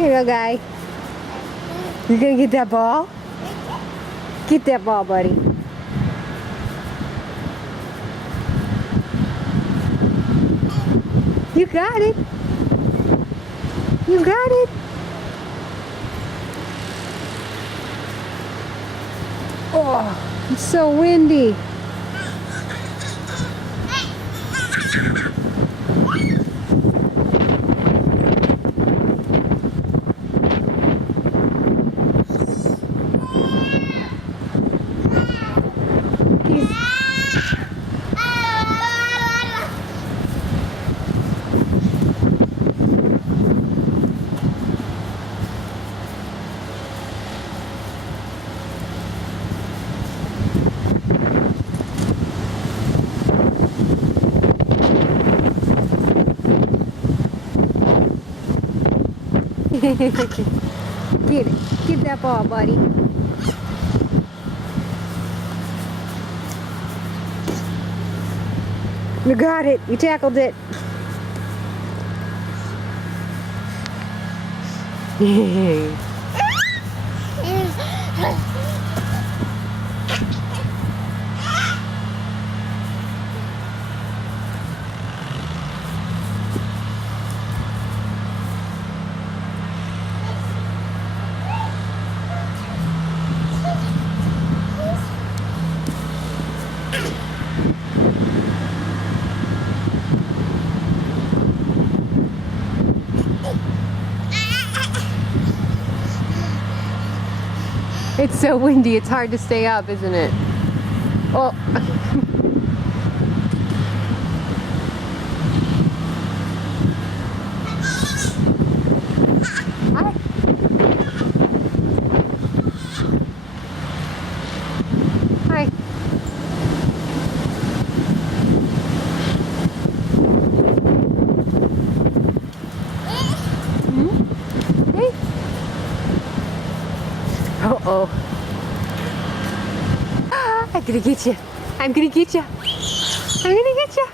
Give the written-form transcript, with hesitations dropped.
Here you go, guy. You gonna get that ball? Get that ball, buddy. You got it. You got it. Oh, it's so windy. Get it. Get that ball, buddy. You got it. You tackled it. It's so windy, it's hard to stay up, isn't it? Oh. Hi. Hi. Hmm? Hey. Uh-oh. I'm gonna get you. I'm gonna get you. I'm gonna get you.